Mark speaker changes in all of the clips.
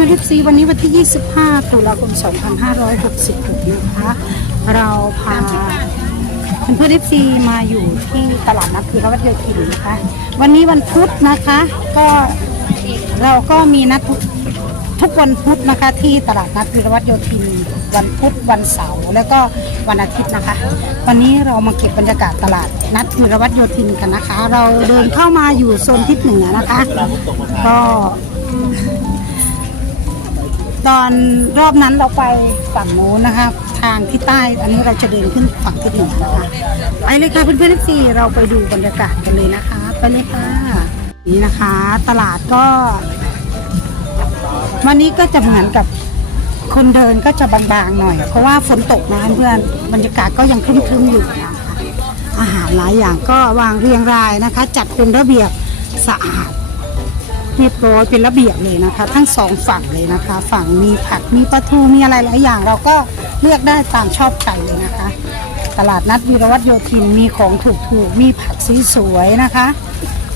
Speaker 1: พื่อนๆซีวันนี้วันที่ 25 ตุลาคม 2566 นะคะ เราพาเพื่อนๆซีมาอยู่ที่ตลาดนัดคือวัดโยธินนะคะ วันนี้วันพุธนะคะ ก็เราก็มีนัดทุกทุกวันพุธนะคะที่ตลาดนัดวีรวัฒโยธิน วันพุธวันเสาร์แล้วก็วันอาทิตย์นะคะ วันนี้เรามาเก็บบรรยากาศตลาดนัดวีรวัฒโยธินกันนะคะ เราเดินเข้ามาอยู่โซนทิศเหนือนะคะ ก็ ตอนรอบนั้นเราไปฝั่งโน้นนะคะ ทางที่ใต้ อันนี้เราจะเดินขึ้นฝั่งที่เหนือนะคะไปเลยค่ะเพื่อนๆที่เราไปดูบรรยากาศกันเลยนะคะ ไปเลยค่ะ นี่นะคะ ตลาดก็ วันนี้ก็จะเหมือนกับคนเดินก็จะบางๆหน่อย เพราะว่าฝนตกนะเพื่อนบรรยากาศก็ยังครึ้มๆอยู่นะคะอาหารหลายอย่างก็วางเรียงรายนะคะ จัดเป็นระเบียบสะอาด เรียบร้อยเป็นระเบียบเลยนะคะ ทั้งสองฝั่งเลยนะคะ ฝั่งมีผักมีปลาทูมีอะไรหลายอย่าง เราก็เลือกได้ตามชอบใจเลยนะคะ ตลาดนัดวีรวัตโยธินมีของถูกๆมีผักสวยๆนะคะ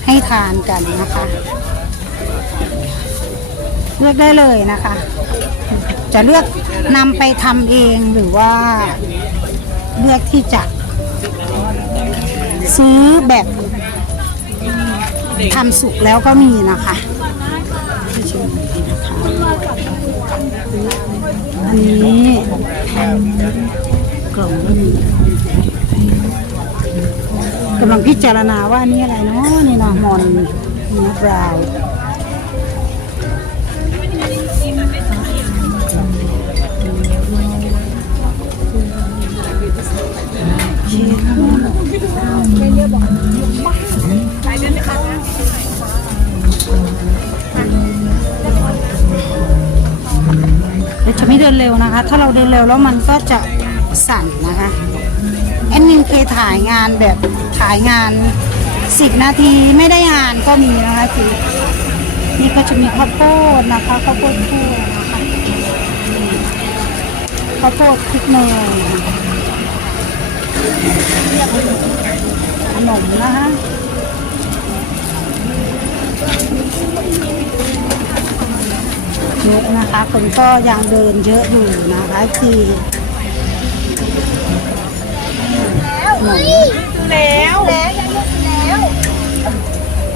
Speaker 1: ให้ทานกันนะคะ เลือกได้เลยนะคะ จะเลือกนำไปทำเองหรือว่าเลือกที่จะซื้อแบบ ทำสุกแล้วก็มีนะคะอันนี้กล่องก็มีกำลังพิจารณาว่าอันนี้อะไรเนาะนี่เนาะมอนเนื้อบราวน์ นะคะ ถ้าเราเดินเร็วแล้วมันก็จะสั่นนะคะแอดมินเคยถ่ายงานแบบถ่ายงานสิบนาทีไม่ได้งานก็มีนะคะคือนี่ก็จะมีข้าวโพดนะคะข้าวโพดคั่วนะคะข้าวโพดคลุกเนยขนมนะคะ เยอะนะ คะคนก็ยังเดินเยอะอยู่นะคะที่หนม
Speaker 2: แล้วแล้วยังเลือกแล้ว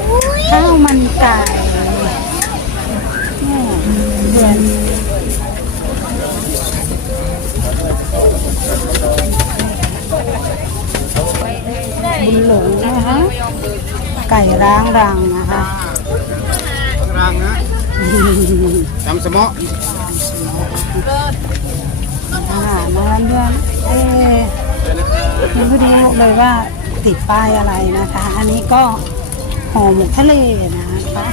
Speaker 2: อุ้ย
Speaker 1: ข้าวมันไก่เนี่ยเดือนบุญหลงนะคะ ไก่ร้างรังนะคะ
Speaker 3: รังนะ จำสมอ
Speaker 1: อาหารนะคะเพื่อนเอ๊ะยังไม่รู้เลยว่าติดป้ายอะไรนะคะ อันนี้ก็ห่อหมกทะเลนะคะ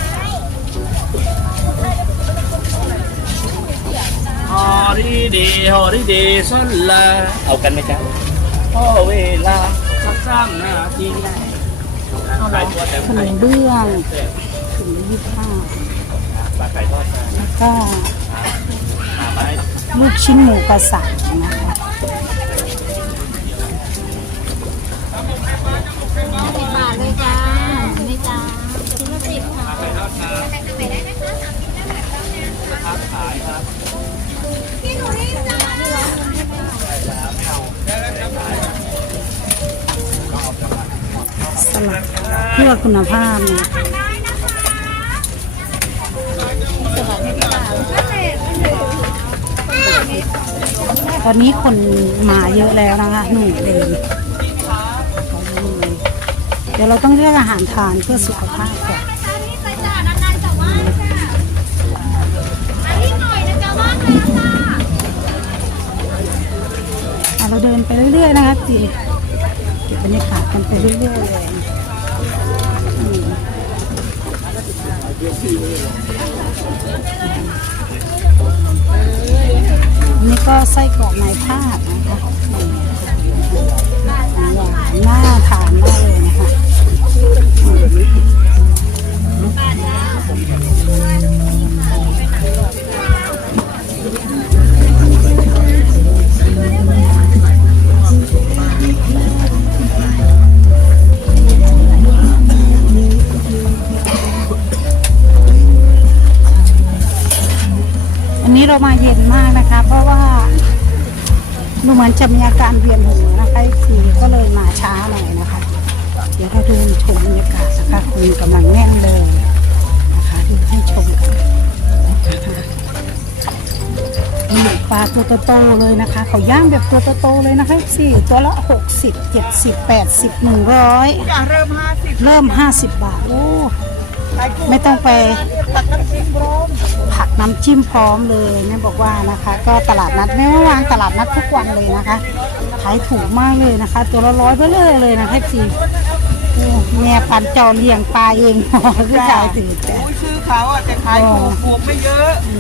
Speaker 4: ฮอริเดย์ฮอริเดย์ส้นละเอากันไหมจ๊ะพอเวลาสักสามนาทีขายตัวแต่
Speaker 1: ขนมเบื้อง ถุงละยี่สิบห้า
Speaker 4: ปลาไก่ทอด
Speaker 1: แล้วก็ลูกชิ้นหมูกระสับนะคะ
Speaker 2: บาทเลยจ้าไม่จ้าชิ้นละสิบค่ะพี่หนูรีบจ้า
Speaker 1: สลัดเพื่อคุณภาพเนี่ย ตอนนี้คนมาเยอะแล้วนะคะหนุ่มเดินเดี๋ยวเราต้องเลือกอาหารทานเพื่อสุขภาพก่อน
Speaker 2: นี่ไปจ้านานๆจะว่างค่อันนี้หน่อยนะจ๊ะว่าแล้ว
Speaker 1: ค่ะเราเดินไปเรื่อยๆนะคะจีเก็บบรรยากาศกันไปเรื่อยๆเลย ไส้กรอกในภาพ ดูเหมือนจะมีอาการเวียนหัวนะคะทีก็เลยมาช้าหน่อยนะคะ เดี๋ยวเราดูชมบรรยากาศนะคะคุณกำลังแน่นเลยนะคะดูให้ชมกันนะคะนี่ปลาตัวโตๆเลยนะคะ เขาย่างแบบตัวโตๆเลยนะคะสี่ตัวละหกสิบเจ็ดสิบแปดสิบหนึ่งร้อย
Speaker 5: จะเริ่มห้าสิบ
Speaker 1: เริ่มห้าสิบบาทโอ้
Speaker 5: ขายกุ้ง
Speaker 1: ไม่ต้องไป
Speaker 5: ตัก น้ำจิ้มพร้อม
Speaker 1: ผักน้ำจิ้มพร้อมเลยแม่บอกว่านะคะ ก็ตลาดนัดแม่ว่าวางตลาดนัดทุกวันเลยนะคะขายถูกมากเลยนะคะ ตัวละร้อยไปเลยเลยนะคะจีโอ้แม่พันเจ้าเลี้ยงปลาเองคือขายถือแต่
Speaker 5: อุ้ยซื้อเขาอะแต่ขายถูกบวกไม่เยอะ
Speaker 1: อื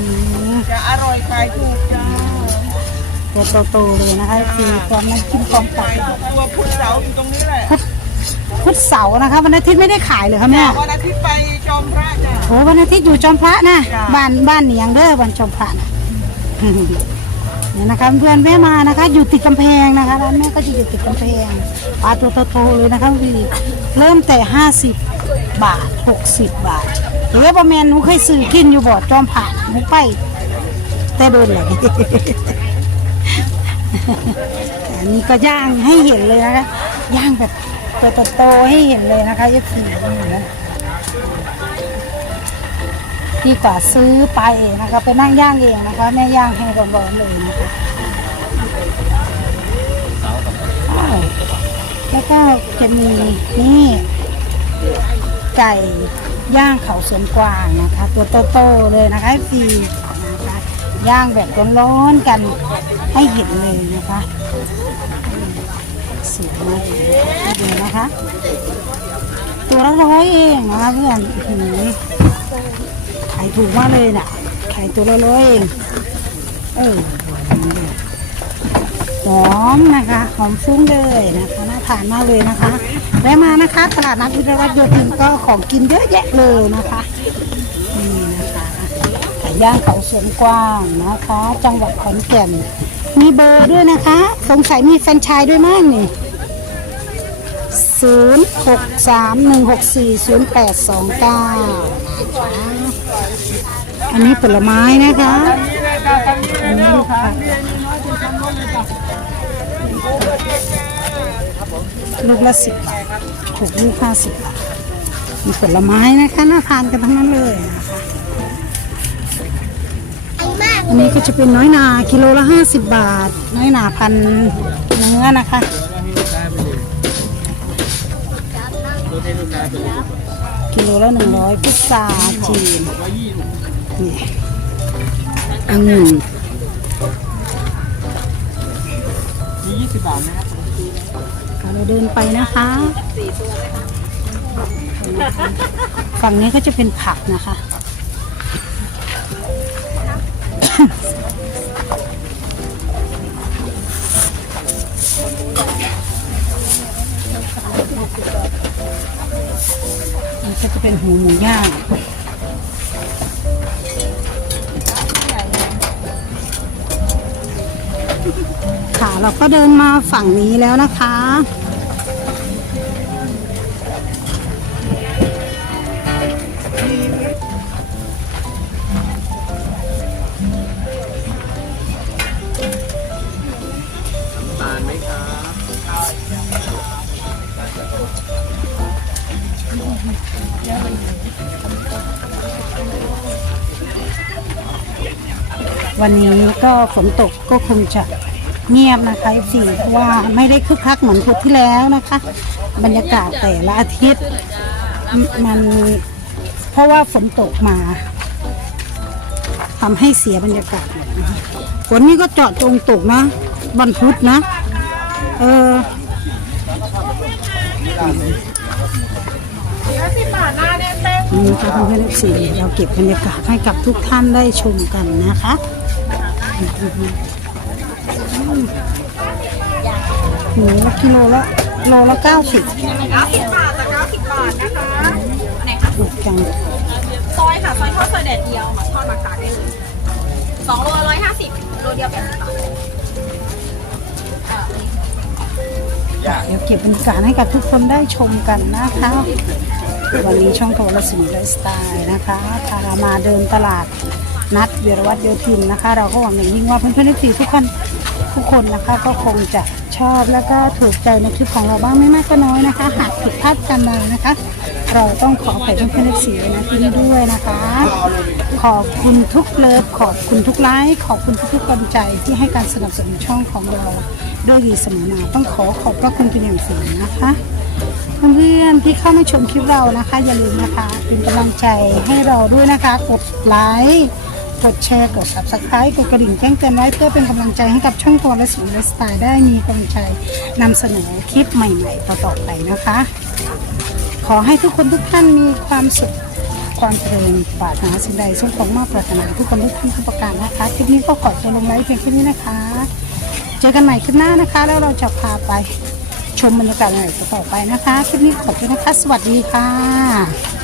Speaker 1: ม
Speaker 5: จะอร่อยขายถูกจ้า
Speaker 1: ตัวโตๆเลยนะคะจีพร้อมน้ำจิ้มพร้อมตั
Speaker 5: ขากยถูกตัวพุทธเสาอยู่ตรงนี้แหละ
Speaker 1: พุธเสาร์นะคะวันอาทิตย์ไม่ได้ขายเลยค่ะแม่
Speaker 5: วันอาทิตย์ไปจอมพระจ้ะ
Speaker 1: โอ้วันอาทิตย์อยู่จอมพระนะ
Speaker 5: จ้ะ
Speaker 1: บ้านบ้านเนียงเด้อบ้านจอมพระนะเนี่ยนะคะเพื่อนแม่มานะคะ อยู่ติดกำแพงนะคะร้านแม่ก็จะอยู่ติดกำแพงปลาตัวโตๆเลยนะคะพี่เริ่มแต่ห้าสิบบาทหกสิบบาทหรือว่าประมาณหนูเคยซื้อกินอยู่บ่อจอมผ่านหนูไปแต่โดนเลย อันนี้ก็ย่างให้เห็นเลยนะคะย่างแบบตัวโตๆให้เห็นเลยนะคะยี่สี่นะ ดีกว่าซื้อไปนะคะไปนั่งย่างเองนะคะแม่ย่างให้ร้อนๆเลยนะคะแล้วก็จะมีนี่ไก่ย่างเขาสวนกวางนะคะ ตัวโตๆเลยนะคะฟรีนะคะย่างแบบร้อนๆกันให้เห็นเลยนะคะสวยมากเลยดูนะคะ ตัวละร้อยเองนะคะเพื่อนอายถูกมากเลยน่ะขายตัวละร้อยเอง เออหอมนะคะ หอมฟุ้งเลยนะคะน่าทานมากเลยนะคะแวะมานะคะ ตลาดนัดวิรรัฒโยธินก็ของกินเยอะแยะเลยนะคะนี่นะคะย่างเขาสวนกว้างนะคะ จังหวัดขอนแก่น มีเบอร์ด้วยนะคะ สงสัยมีแฟนชายด้วยมั้งนี่ศูนย์แปดสองเก้า อันนี้ผลไม้นะคะอันนี้ค่ะลูกละสิบบาทถูกลูกห้าสิบบาทมีผลไม้นะคะน่าทานกันทั้งนั้นเลยนะคะอันนี้ก็จะเป็นน้อยนากิโลละห้าสิบบาท น้อยนาพันเนื้อนะคะกิโลละหนึ่งร้อยพุทราจีน นี่องุ่นมียี่สิบบาทนะครับเราเดินไปนะคะฝั่งนี้ก็จะเป็นผักนะคะ นี่ก็จะเป็นหูหมูย่าง เราก็เดินมาฝั่งนี้แล้วนะคะ
Speaker 3: ตาลไหมครับ
Speaker 1: วันนี้ก็ฝนตกก็คงจะ เงียบนะคะสี่เพราะว่าไม่ได้คึกคักเหมือนพุธที่แล้วนะคะ บรรยากาศแต่ละอาทิตย์มันเพราะว่าฝนตกมาทำให้เสียบรรยากาศฝนนี่ก็เจาะจงตกนะวันพุธนะ เออนี่ก็ทำให้เล็กสีเราเก็บบรรยากาศให้กับทุกท่านได้ชมกันนะคะ หมูละกิโลละโลละเก้าสิบ
Speaker 2: เก้าสิบบาทจากเก้าสิบบาทนะคะอันไหนคะ
Speaker 1: ถูกจัง
Speaker 2: ซอยค่ะซอยทอดซอยแดดเดียวค่ะทอดมาขายได้เลยสองโลร้อยห้าสิบโลเดียวแปดสิบบาท
Speaker 1: เดี๋ยวเก็บบรรยากาศให้กับทุกคนได้ชมกันนะคะ วันนี้ช่องโทรสีไลฟ์สไตล์นะคะพามาเดินตลาด นัดเวียรวัตรโยธินนะคะ เราก็หวังอย่างยิ่งว่าเพื่อนๆทีทุกคนทุกคนนะคะ ก็คงจะชอบแล้วก็ถูกใจในคลิปของเราบ้างไม่มากก็น้อยนะคะ หากผิดพลาดกันมานะคะ เราต้องขออภัยเพื่อนๆทีนะที่นี่ด้วยนะคะ ขอบคุณทุกเลิฟขอบคุณทุกไลค์ขอบคุณทุกๆกำลังใจที่ให้การสนับสนุนช่องของเราด้วยดีเสมอมาต้องขอขอบพระคุณเป็นอย่างสูงนะคะเพื่อนๆที่เข้ามาชมคลิปเรานะคะ อย่าลืมนะคะ เป็นกำลังใจให้เราด้วยนะคะ กดไลค์ กดแชร์ กด subscribe กดกระดิ่งแจ้งเตือนไว้เพื่อเป็นกำลังใจให้กับช่องตัวและสิ่งไลฟ์สไตล์ได้มีกำลังใจนำเสนอคลิปใหม่ ๆ ต่อๆไปนะคะ ขอให้ทุกคนทุกท่านมีความสุขความเจริญปรารถนาสิ่งใดสมของมากปรารถนาทุกคนทุกท่านทุกประการนะคะคลิปนี้ก็ขอตัวลงไลฟ์เพียงแค่นี้นะคะ เจอกันใหม่คลิปหน้านะคะ แล้วเราจะพาไปชมบรรยากาศใหม่ต่อไปนะคะคลิปนี้ขอบคุณนะคะ สวัสดีค่ะ